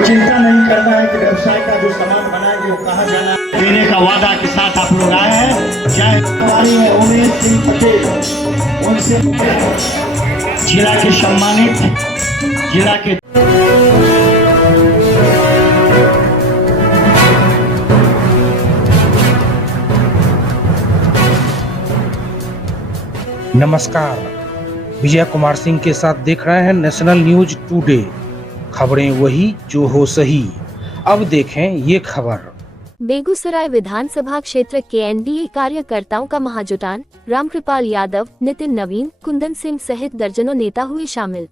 चिंता नहीं करना है कि व्यवसाय का जो सामान बनाएंगे वो कहाँ जाना है। देने का वादा के साथ आप लोग आए हैं। चाहे हमारी है उमेश सिंह पटेल, उनसे जिला के सम्मानित जिला के नमस्कार, विजय कुमार सिंह के साथ देख रहे हैं नेशनल न्यूज टुडे। खबरें वही जो हो सही। अब देखें ये खबर। बेगूसराय विधानसभा क्षेत्र के एनडीए कार्यकर्ताओं का महाजुटान। रामकृपाल यादव, नितिन नवीन, कुंदन सिंह सहित दर्जनों नेता हुए शामिल।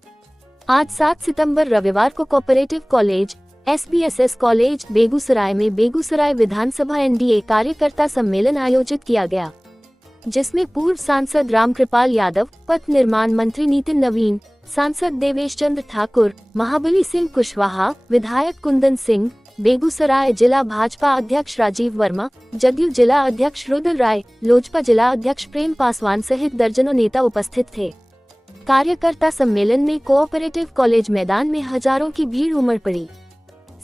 आज 7 सितंबर रविवार को cooperative college SBSS college Begusarai में बेगूसराय विधानसभा एनडीए कार्यकर्ता सम्मेलन आयोजित किया गया, जिसमें पूर्व सांसद रामकृपाल यादव, पथ निर्माण मंत्री नितिन नवीन, सांसद देवेश चंद्र ठाकुर, महाबली सिंह कुशवाहा, विधायक कुंदन सिंह, बेगूसराय जिला भाजपा अध्यक्ष राजीव वर्मा, जदयू जिला अध्यक्ष रुद्र राय, लोजपा जिला अध्यक्ष प्रेम पासवान सहित दर्जनों नेता उपस्थित थे। कार्यकर्ता सम्मेलन में कोऑपरेटिव कॉलेज मैदान में हजारों की भीड़ उमड़ पड़ी।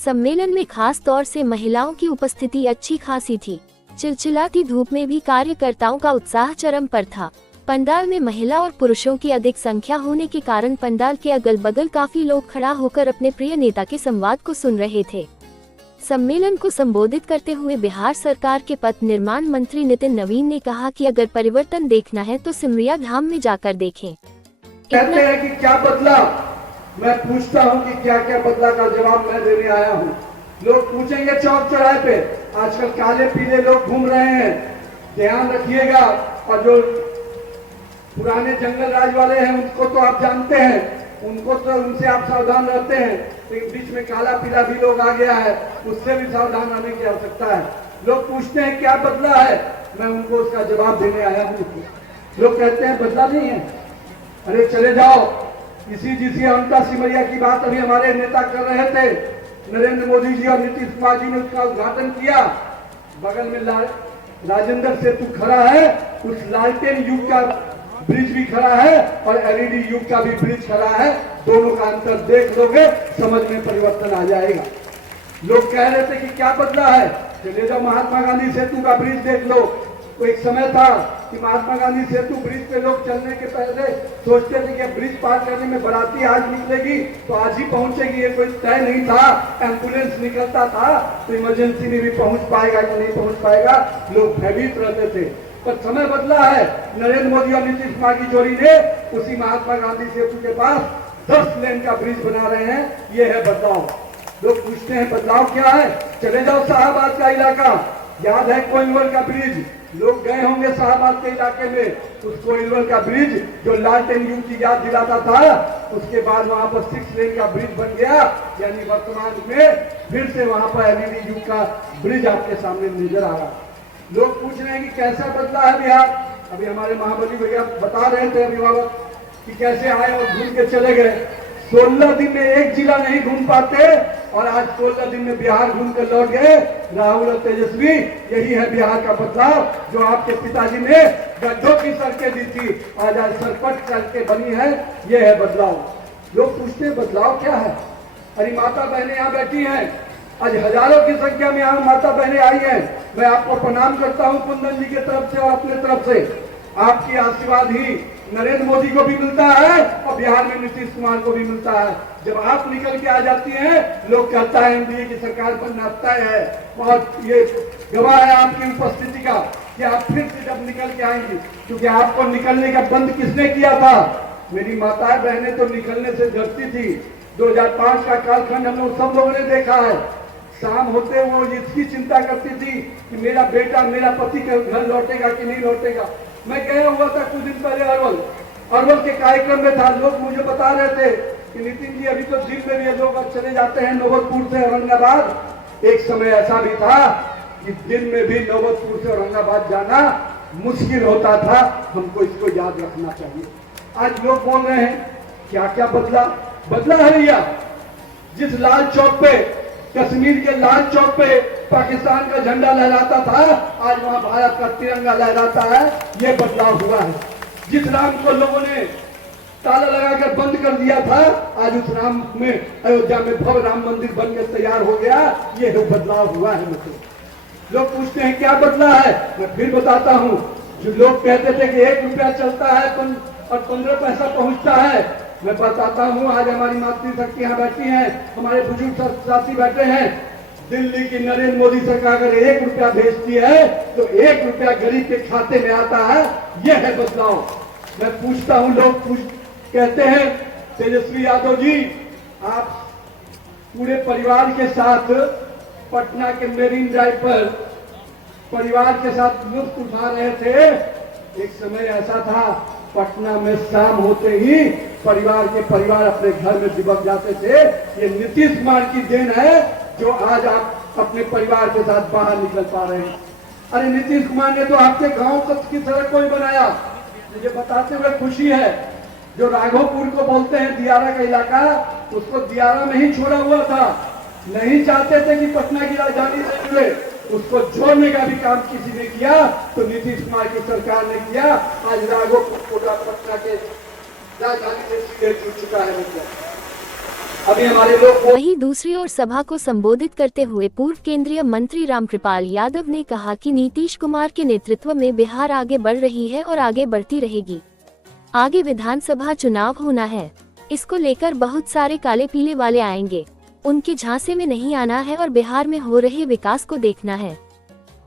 सम्मेलन में खास तौर से महिलाओं की उपस्थिति अच्छी खासी थी। चिलचिलाती धूप में भी कार्यकर्ताओं का उत्साह चरम पर था। पंडाल में महिला और पुरुषों की अधिक संख्या होने के कारण पंडाल के अगल बगल काफी लोग खड़ा होकर अपने प्रिय नेता के संवाद को सुन रहे थे। सम्मेलन को संबोधित करते हुए बिहार सरकार के पथ निर्माण मंत्री नितिन नवीन ने कहा कि अगर परिवर्तन देखना है तो सिमरिया धाम में जाकर देखें। कहते हैं कि क्या बदला, मैं पूछता हूं कि क्या क्या बदला का जवाब मैं देने आया हूं। लोग पूछेंगे चौक चौराहे पे, आजकल काले पीले लोग घूम रहे हैं, ध्यान रखिएगा। और जो पुराने जंगल राज वाले हैं उनको तो आप जानते हैं, उनसे आप सावधान रहते हैं, लेकिन बीच में काला पीला भी लोग आ गया है, उससे भी सावधान रहने की आवश्यकता है। लोग पूछते हैं क्या बदला है, मैं उनको उसका जवाब देने आया हूँ। लोग कहते हैं बदला नहीं है, अरे चले जाओ। इसी अमता सिमरिया की बात अभी हमारे नेता कर रहे थे, नरेंद्र मोदी जी और नीतीश कुमार जी ने उसका उद्घाटन किया। बगल में राजेंद्र सेतु खड़ा है, उस लालटेन युग का ब्रिज भी खड़ा है और LED युग का भी ब्रिज खड़ा है। दोनों का अंतर देख लोगे, समझ में परिवर्तन आ जाएगा। लोग कह रहे थे कि क्या बदला है, चले जाओ महात्मा गांधी सेतु का ब्रिज देख लो। तो एक समय था कि महात्मा गांधी सेतु ब्रिज पे लोग चलने के पहले सोचते थे कि ब्रिज पार करने में बाराती आज निकलेगी तो आज ही पहुंचेगी, ये कोई तय नहीं था। एम्बुलेंस निकलता था तो इमरजेंसी में भी पहुंच पाएगा कि नहीं पहुंच पाएगा, लोग भयभीत रहते थे। पर समय बदला है, नरेंद्र मोदी और नीतीश कुमार की जोड़ी ने उसी महात्मा गांधी सेतु के पास 10 लेन का ब्रिज बना रहे हैं। ये है बदलाव। लोग पूछते हैं बदलाव क्या है, चले जाओ शाहबाद का इलाका, याद है कोइलवर का ब्रिज, लोग गए होंगे शाहबाद के इलाके में। उस कोइलवर का ब्रिज जो लालटेन युग की याद दिलाता था, उसके बाद वहां पर 6 लेन का ब्रिज बन गया, यानी वर्तमान में फिर से वहां पर LED युग का ब्रिज आपके सामने नजर आ रहा। लोग पूछ रहे हैं कि कैसा बदला है बिहार। अभी हमारे महाबली भैया बता रहे थे अभिभावक कि कैसे आए और घूम के चले गए। 16 दिन में एक जिला नहीं घूम पाते और आज 16 दिन में बिहार घूम कर लौट गए राहुल और तेजस्वी। यही है बिहार का बदलाव, जो आपके पिताजी ने गड्ढों की सड़कें दी थी, आज सरपट सड़कें बनी है। यह है बदलाव। लोग पूछते हैं बदलाव क्या है। अरे माता बहनें यहाँ बैठी हैं, आज हजारों की संख्या में यहाँ माता बहनें आई हैं। मैं आपको प्रणाम करता हूँ कुंदन जी की तरफ से और अपने तरफ से। आपकी आशीर्वाद ही नरेंद्र मोदी को भी मिलता है और बिहार में नीतीश कुमार को भी मिलता है। जब आप निकल के आ जाती हैं, लोग कहता है एनडीए की सरकार बनना तय है, और ये गवाह है आपकी उपस्थिति का कि आप फिर से जब निकल के आएंगी, क्योंकि आपको निकलने का बंद किसने किया था। मेरी माताएं बहनें तो निकलने से डरती थी। 2005 का कालखंड हम लोग सब लोगों ने देखा है। शाम होते वो इसकी चिंता करती थी कि मेरा बेटा, मेरा पति घर लौटेगा कि नहीं लौटेगा। मैं गया हुआ था कुछ दिन पहले अरवल के कार्यक्रम में था। लोग मुझे बता रहे थे कि नितिन जी अभी तो दिन में भी लोग अब चले जाते हैं नौबतपुर से औरंगाबाद। एक समय ऐसा भी था कि दिन में भी नौबतपुर से औरंगाबाद जाना मुश्किल होता था। हमको इसको याद रखना चाहिए। आज लोग बोल रहे हैं क्या क्या बदला है भैया। जिस लाल चौक पे, कश्मीर के लाल चौक पे पाकिस्तान का झंडा लहराता था, आज वहां भारत का तिरंगा लहराता है। ये बदलाव हुआ है। जिस राम को लोगों ने ताला लगाकर बंद कर दिया था, आज उस राम में अयोध्या में भव्य राम मंदिर बनकर तैयार हो गया। ये बदलाव हुआ है। मतलब लोग पूछते हैं क्या बदला है, मैं फिर बताता हूँ। जो लोग कहते थे कि 1 रुपया चलता है और 15 पैसा पहुंचता है, मैं बताता हूँ। आज हमारी मातृशक्ति यहाँ बैठी है, हमारे बुजुर्ग साथी बैठे हैं। दिल्ली की नरेंद्र मोदी सरकार अगर 1 रुपया भेजती है तो 1 रुपया गरीब के खाते में आता है। यह है बदलाव। मैं पूछता हूँ, लोग कहते हैं तेजस्वी यादव जी, आप पूरे परिवार के साथ पटना के मेरीन ड्राइव पर परिवार के साथ लुत्फ उठा रहे थे। एक समय ऐसा था, पटना में शाम होते ही परिवार अपने घर में दिबक जाते थे। ये नीतीश कुमार की देन है जो आज आप अपने परिवार के साथ बाहर निकल पा रहे हैं। अरे नीतीश कुमार ने तो आपके गांव की सड़क को ही बनाया। मुझे बताते हुए खुशी है, जो राघोपुर को बोलते हैं दियारा का इलाका, उसको दियारा में ही छोड़ा हुआ था। नहीं चाहते थे कि पटना की राजधानी से जुड़े, उसको जोड़ने का भी काम किसी ने किया तो नीतीश कुमार की सरकार ने किया। आज राघोपुर कोटा पटना के राजधानी से सीधे जुड़ चुका है। अभी हमारे लोग वहीं दूसरी ओर सभा को संबोधित करते हुए पूर्व केंद्रीय मंत्री रामकृपाल यादव ने कहा कि नीतीश कुमार के नेतृत्व में बिहार आगे बढ़ रही है और आगे बढ़ती रहेगी। आगे विधानसभा चुनाव होना है, इसको लेकर बहुत सारे काले पीले वाले आएंगे, उनके झांसे में नहीं आना है और बिहार में हो रहे विकास को देखना है।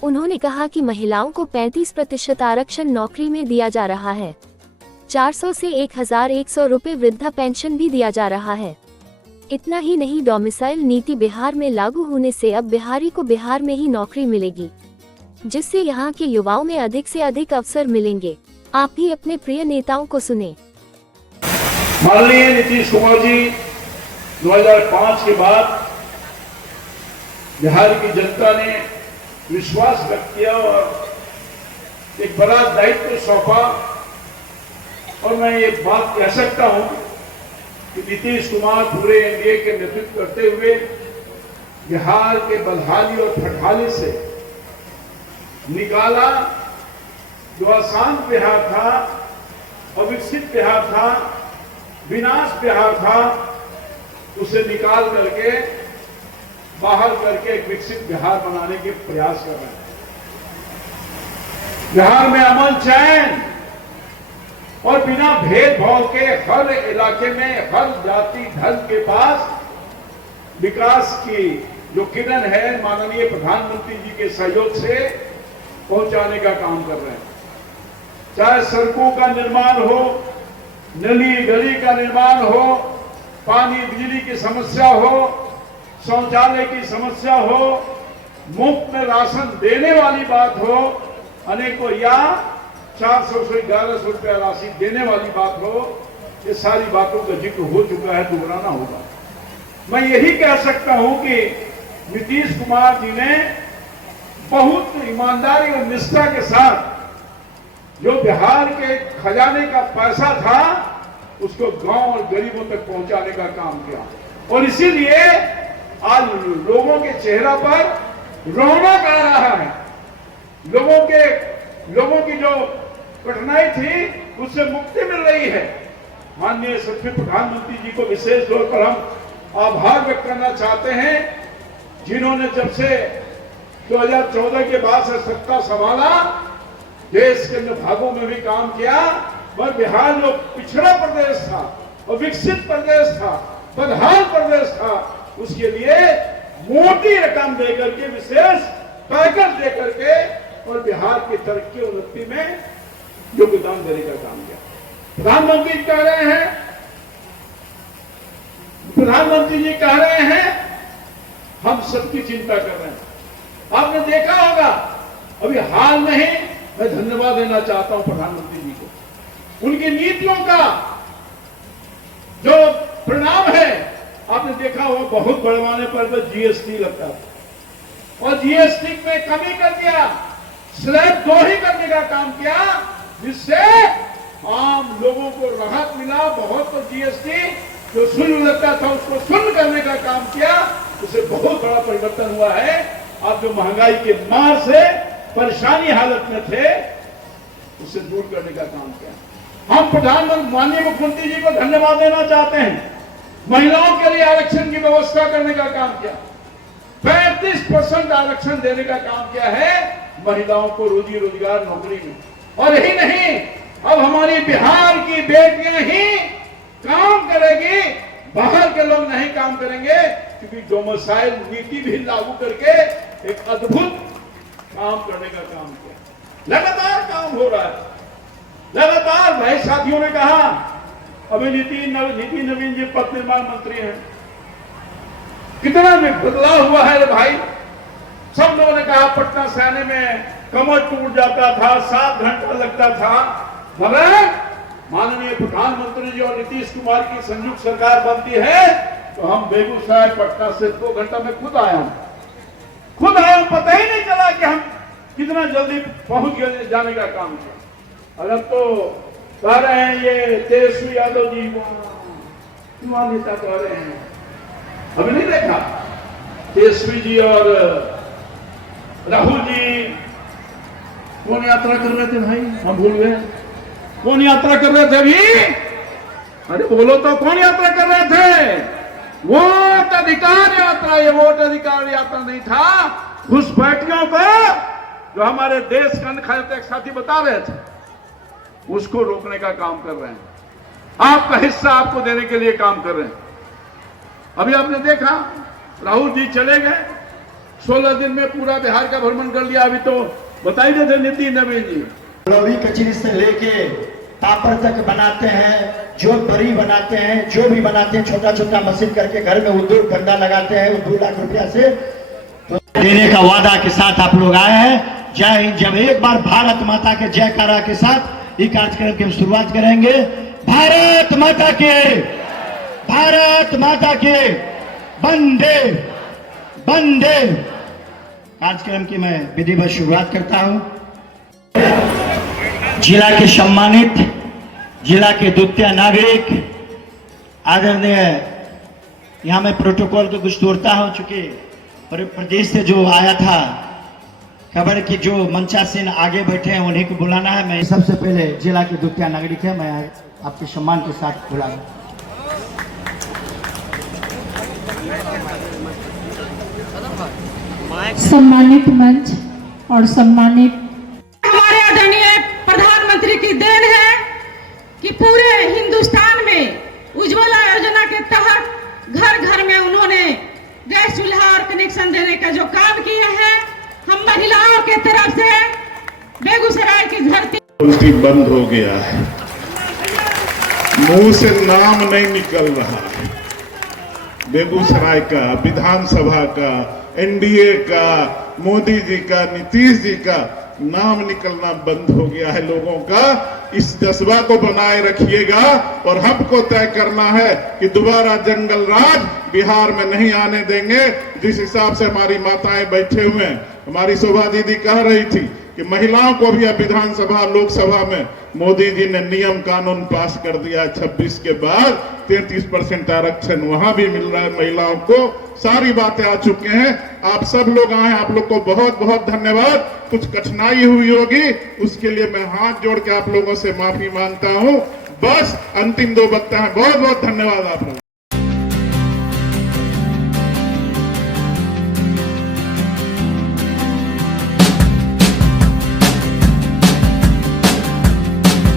उन्होंने कहा कि महिलाओं को 35% आरक्षण नौकरी में दिया जा रहा है, 400 से 1100 रुपए वृद्धा पेंशन भी दिया जा रहा है। इतना ही नहीं, डोमिसाइल नीति बिहार में लागू होने से अब बिहारी को बिहार में ही नौकरी मिलेगी, जिससे यहाँ के युवाओं में अधिक से अधिक अवसर मिलेंगे। आप भी अपने प्रिय नेताओं को सुने। माननीय नीतीश कुमार जी 2005 के बाद बिहार की जनता ने विश्वास व्यक्त किया और एक बड़ा दायित्व सौंपा। और मैं ये बात कह सकता हूं कि नीतीश कुमार पूरे एनडीए के नेतृत्व करते हुए बिहार के बदहाली और फटहाली से निकाला। जो अशांत बिहार था, अविकसित बिहार था, विनाश बिहार था, उसे निकाल करके बाहर करके एक विकसित बिहार बनाने के प्रयास कर रहे हैं। बिहार में अमन चैन और बिना भेदभाव के हर इलाके में हर जाति धर्म के पास विकास की जो किरण है, माननीय प्रधानमंत्री जी के सहयोग से पहुंचाने का काम कर रहे हैं। चाहे सड़कों का निर्माण हो, नली गली का निर्माण हो, पानी बिजली की समस्या हो, शौचालय की समस्या हो, मुफ्त में राशन देने वाली बात हो, अनेकों या 400 से 1100 रुपया राशि देने वाली बात हो, ये सारी बातों का जिक्र हो चुका है, दोहराना होगा। मैं यही कह सकता हूं कि नीतीश कुमार जी ने बहुत ईमानदारी और निष्ठा के साथ जो बिहार के खजाने का पैसा था उसको गांव और गरीबों तक पहुंचाने का काम किया। और इसीलिए आज लोगों के चेहरा पर रौनक आ रहा है। लोगों की जो कठिनाई थी उससे मुक्ति मिल रही है। माननीय सचिव प्रधानमंत्री जी को विशेष तौर पर हम आभार व्यक्त करना चाहते हैं, जिन्होंने जब से 2014 के बाद से सत्ता संभाला, देश के अन्य भागों में भी काम किया, पर बिहार जो पिछड़ा प्रदेश था और विकसित प्रदेश था, बदहाल प्रदेश था, उसके लिए मोटी रकम देकर के, विशेष पैकेज देकर के और बिहार की तरक्की उन्नति में योगदान देने का काम किया। प्रधानमंत्री जी कह रहे हैं हम सबकी चिंता कर रहे हैं। आपने देखा होगा अभी हाल में ही, मैं धन्यवाद देना चाहता हूं प्रधानमंत्री जी को, उनकी नीतियों का जो परिणाम है आपने देखा होगा। बहुत बढ़वाने पर तो जीएसटी लगता था और जीएसटी में कमी कर दिया, स्लैब 2 ही करने का काम किया, जिससे आम लोगों को राहत मिला। बहुत तो जीएसटी जो शून्य लगता था उसको शून्य करने का काम किया, उससे बहुत बड़ा परिवर्तन हुआ है। आप जो महंगाई के मार से परेशानी हालत में थे, उसे दूर करने का काम किया। हम प्रधानमंत्री माननीय मुख्यमंत्री जी को धन्यवाद देना चाहते हैं। महिलाओं के लिए आरक्षण की व्यवस्था करने का काम किया, 35% आरक्षण देने का काम किया है महिलाओं को रोजी रोजगार नौकरी में। और यही नहीं, अब हमारी बिहार की बेटियां ही काम करेगी, बाहर के लोग नहीं काम करेंगे, क्योंकि डोमिसाइल नीति भी लागू करके एक अद्भुत काम करने का काम किया। लगातार काम हो रहा है, लगातार। भाई साथियों ने कहा अभी नीति नवीन जी पथ निर्माण मंत्री हैं, कितना भी बदलाव हुआ है रे भाई। सब लोगों ने कहा पटना से आने में कमर टूट जाता था, 7 घंटा लगता था, मगर माननीय प्रधानमंत्री जी और नीतीश कुमार की संयुक्त सरकार बनती है तो हम बेगूसराय पटना से 2 घंटा में खुद आया हूं, पता ही नहीं चला कि हम कितना जल्दी पहुंच गए, जाने का काम किया। अगर तो कह रहे हैं ये तेजस्वी यादव जी युवा नेता कह रहे हैं, अभी नहीं देखा तेजस्वी जी और राहुल जी कौन यात्रा कर रहे थे भाई, हम भूल गए कौन यात्रा कर रहे थे अभी। अरे बोलो तो कौन यात्रा कर रहे थे? वोट अधिकार यात्रा। ये वोट अधिकार यात्रा नहीं था, घुसपैठियों को जो हमारे देश का खाते एक साथी बता रहे थे, उसको रोकने का काम कर रहे हैं। आपका हिस्सा आपको देने के लिए काम कर रहे हैं। अभी आपने देखा राहुल जी चले गए, 16 दिन में पूरा बिहार का भ्रमण कर लिया। अभी तो बताई देते नीति नवीन जी, लोही कचरी से लेके पापड़ तक बनाते हैं, जो बड़ी बनाते हैं, जो भी बनाते हैं, छोटा छोटा मशीन करके घर में उद्योग धंधा लगाते हैं। 2 लाख रुपया से तो देने का वादा के साथ आप लोग आए हैं। जय हिंद। जब एक बार भारत माता के जयकारा के साथ ये कार्यक्रम की हम शुरुआत करेंगे। भारत माता के, भारत माता के, वंदे वंदे। कार्यक्रम की मैं विधिवत शुरुआत करता हूं। जिला के सम्मानित जिला के द्वितीय नागरिक आदरणीय, यहां मैं प्रोटोकॉल को कुछ तोड़ता हूं, चूंकि प्रदेश से जो आया था खबर की, जो मंचासीन आगे बैठे हैं उन्हीं को बुलाना है। मैं सबसे पहले जिला के द्वितीय नागरिक है, मैं आपके सम्मान के साथ बुला रहा हूं। सम्मानित मंच और सम्मानित हमारे आदरणीय प्रधानमंत्री की देन है कि पूरे हिंदुस्तान में उज्ज्वला योजना के तहत घर घर में उन्होंने गैस चूल्हा और कनेक्शन देने का जो काम किया है, हम महिलाओं के तरफ से बेगूसराय की धरती उल्टी बंद हो गया है, मुंह से नाम नहीं निकल रहा है। बेगूसराय का, विधानसभा का, एनडीए का, मोदी जी का, नीतीश जी का नाम निकलना बंद हो गया है लोगों का। इस जज्बा को बनाए रखिएगा और हमको तय करना है कि दोबारा जंगल राज बिहार में नहीं आने देंगे। जिस हिसाब से हमारी माताएं बैठे हुए हैं, हमारी शोभा दीदी कह रही थी कि महिलाओं को भी अब विधानसभा लोकसभा में मोदी जी ने नियम कानून पास कर दिया है। 26 के बाद 33% आरक्षण वहां भी मिल रहा है महिलाओं को। सारी बातें आ चुके हैं। आप सब लोग आए, आप लोग को बहुत बहुत धन्यवाद। कुछ कठिनाई हुई होगी, उसके लिए मैं हाथ जोड़ के आप लोगों से माफी मांगता हूं। बस अंतिम 2 वक्ता हैं। बहुत बहुत धन्यवाद आप लोग।